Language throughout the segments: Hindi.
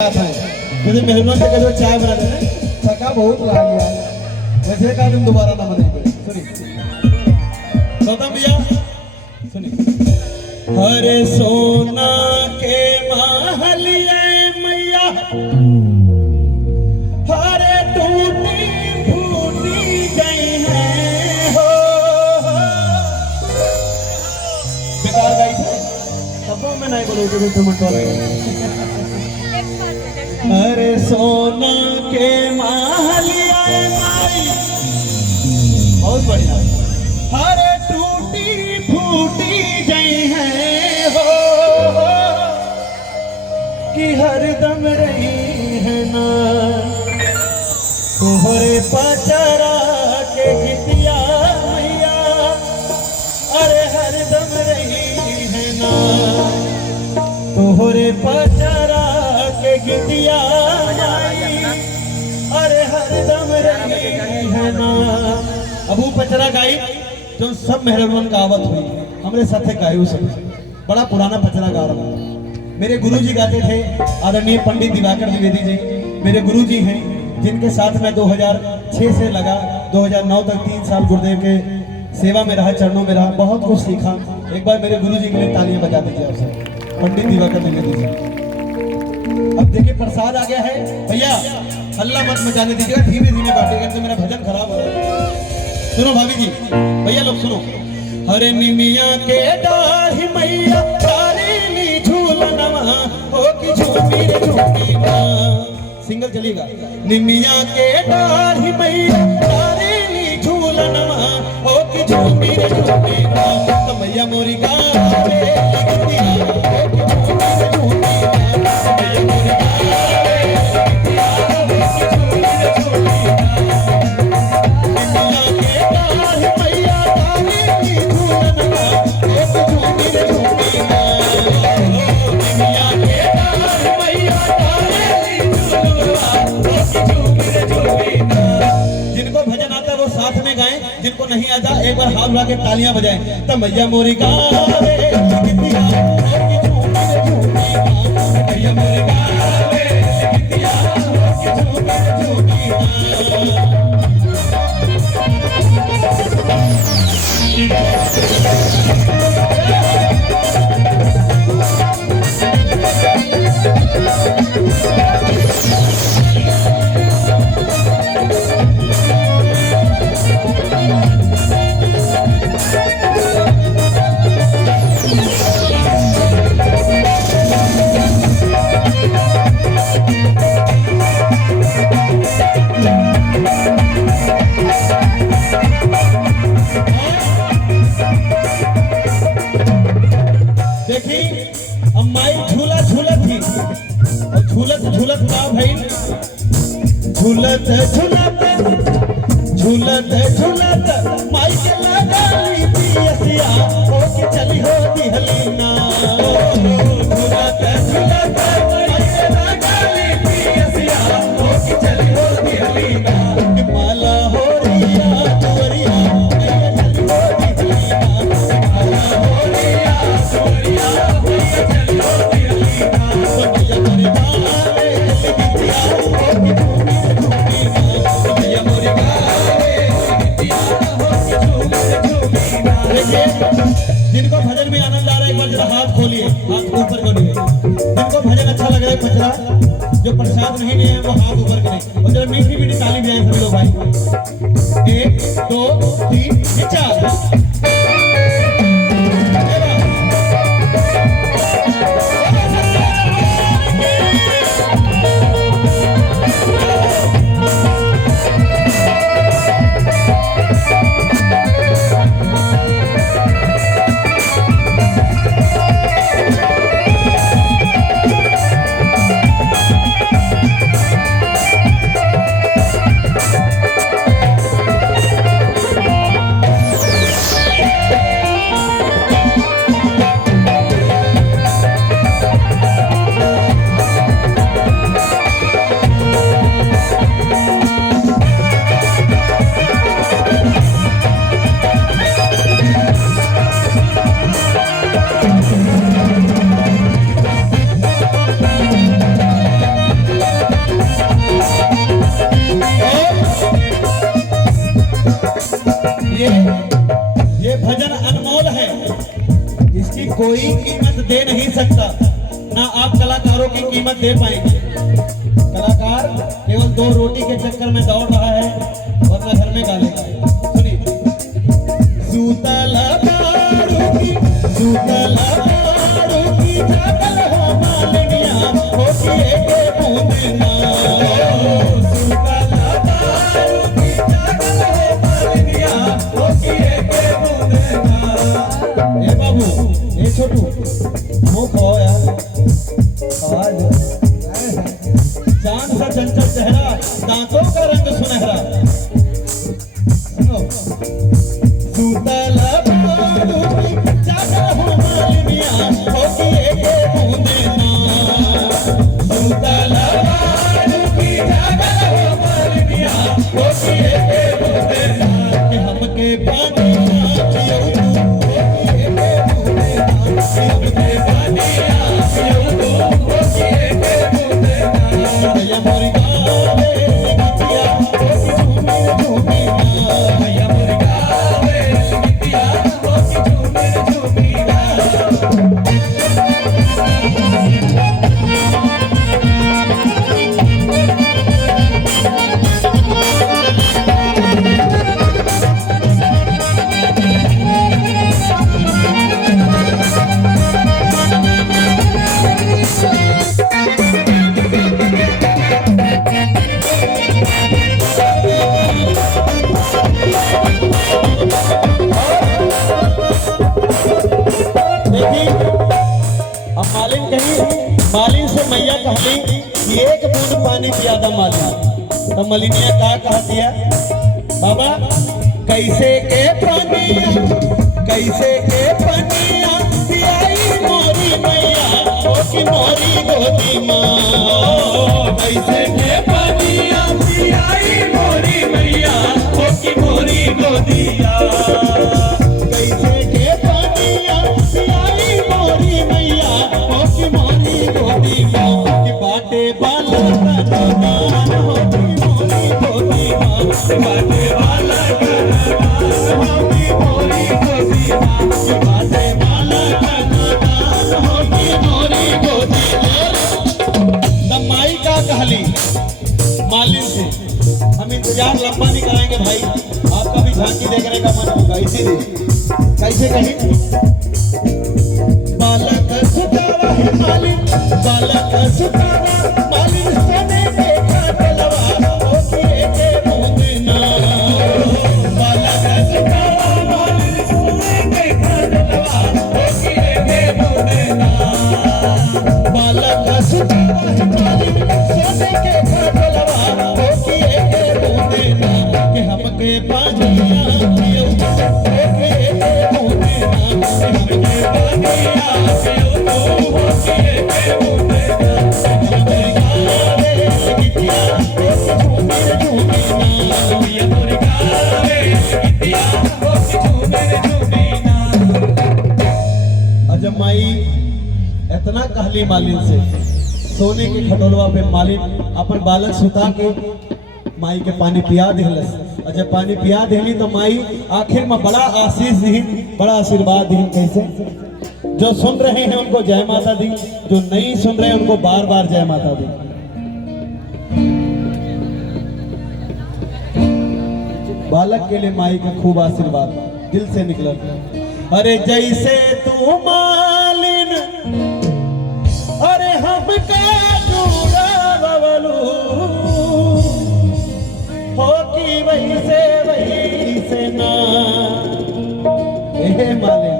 मुझे मेहमान से कहो चाय बना देना। थका बहुत ला लिया वैसे का तुम दोबारा ना बने। सुनी गौतम भैया सुनी। हरे सोना के महलिया मैया हरे टूटी फूटी गई है हो। बेकार गाई थे तब मैं नहीं बोलोगे तुम अरे सोना के महलिया माई बहुत बढ़िया। हरे टूटी फूटी गई है हो कि हरदम रही है ना तोहरे पचरा के गीतिया मैया। अरे हरदम रही है ना तोहरे पचरा के गीतिया। अरे हरदम रही है ना। अब वो पचरा गाई जो सब मेहरबान का आवत हुई हमरे साथे गायु सब बड़ा पुराना पचरा गा रहा हूँ। मेरे गुरुजी गाते थे आदरणीय पंडित दिवाकर द्विवेदी जी मेरे गुरुजी हैं जिनके साथ मैं 2006 से लगा 2009 तक 3 साल गुरुदेव के सेवा में रहा चरणों में रहा बहुत कुछ सीखा। एक बार मेरे गुरुजी के लिए तालियां बजा दीजिए आपसे पंडित दिवाकर द्विवेदी जी। अब देखिए प्रसाद आ गया है भैया हल्ला मत मचाने दीजिएगा धीमे धीमे बांटेगा तो मेरा भजन खराब हो रहा है। सुनो भाभी जी भैया लोग सुनो। हरे निमिया के डाढ़ी मैया तारीली झूलनवा हो कि झूमी रे झूमी मां। सिंगल चलेगा। निमिया के डाढ़ी मैया तारीली झूलनवा हो कि झूमी रे झूमी मां। तो मैया मोरी गावे गीतिया हो कि झूमी रे झूमी मां। मैया मोरी गावे गीतिया हो कि झूमी रे झूमी जिनको नहीं आता एक बार हाथ उठा के तालियां बजाएं। तो मैया मोरी गावे गीतिया हो कि झूमी रे झूमी मां। मैया मोरी गावे गीतिया हो कि झूमी रे झूमी मां। झूलत झूलत झूलत झूलत माई के लगाली पियसिया हो के चली हो दिहलीना। झूलत झूलत माई के लगाली पियसिया हो के चली हो दिहलीना। माला हो रिया चोरिया मैया चली हो दिहलीना। माला हो रिया चोरिया मैया चली हो दिहलीना। मैया मोरी गावे गीतिया हो कि जिनको भजन में आनंद आ रहा है एक बार जरा हाथ खोलिए हाथ ऊपर करिए। जिनको भजन अच्छा लग रहा है पचरा जो प्रसाद नहीं लिए वो हाथ ऊपर करें और जरा मीठी मीठी ताली बजाएं सभी लोग भाई। 1 2 3 4। कोई कीमत दे नहीं सकता, ना आप कलाकारों की कीमत दे पाएंगे। कलाकार केवल 2 रोटी के चक्कर में दौड़ रहा है वरना घर में गालेगा। सुनिए, सूतला दारूकी जागल हो मालनिया हो के बूंदना। सूतला दारूकी जागल हो मालनिया हो के बूंदना। ए बाबू, ए छोटू, मुंह खाओ यार, आवाज चांद सा चंचल चेहरा, दांतों का रंग सुनहरा। सूतला दारूकी जागल हो मालनिया हो के बूंदना। सूतला दारूकी जागल हो मालनिया हो के बूंदना। कि हमके पानी पियो मालिन से मैया कहली कि एक बूंद पानी पिया दा मालिन। तो मलिनिया का कह दिया, बाबा कैसे के पनिया पियाई मोरी मैया हो कि मोरी गोदी माँ। कैसे के पनिया पियाई मोरी मैया हो कि मोरी गोदिया। कैसे के पनिया पियाई मोरी मैया हो कि मोरी गोदी माँ। कि बाटे बाला कनवान हो कि मोरी गोदी माँ। बाटे बाला कनवान हो कि मोरी गोदी माँ। बाटे बाला कनवान हो कि मोरी गोदी माँ। माई का कहली मालिन से, हम इंतजार लंबा नहीं कराएंगे भाई, आपका भी झांकी देखने का मन होगा। इसीलिए कैसे कही, बालक सुतावा मालिन, बालक सुतावा मालिन सोने के खाटलवा हो के बूंदना। बालक सुतावा मालिन सोने के खाटलवा हो के बूंदना। बालक सुतावा मालिन सोने के खाटलवा हो के बूंदना। कि हमके पानिया पियो हो के बूंदना। हमके पानिया पियो हो के बूंदना। हमके गावे गीतिया हो झूमेर झूमेना। पिया मोर गावे गीतिया हो झूमेर झूमेना। अजब माई इतना कहली मालिन से, सोने के खटोलवा पे मालिन अपन बालक सुता के माई के पानी पिया दिलस। और जब पानी पिया दिली तो माई आखिर में बड़ा आशीष दी, बड़ा आशीर्वाद दी। कैसे, जो सुन रहे हैं उनको जय माता दी, जो नहीं सुन रहे हैं उनको बार बार जय माता दी। बालक के लिए माई का खूब आशीर्वाद दिल से निकला। अरे जैसे तू मालिन, अरे हमका जुड़ा बबलू हो कि वैसे ना। ए मालिन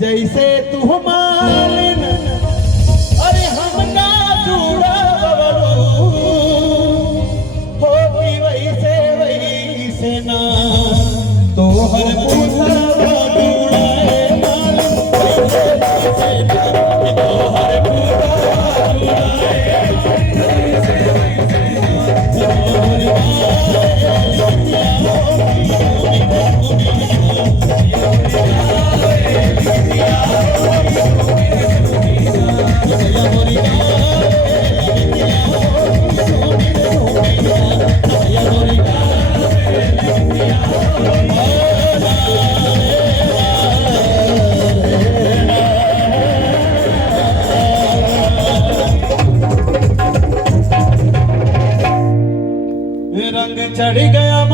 जैसे तू मालिन, अरे हमका जुड़ा बबलू हो कि वैसे ना। तो हर पूछा जुड़ाए मालिन वैसे ना। तो हर पूछा जुड़ाए रंग चढ़ गया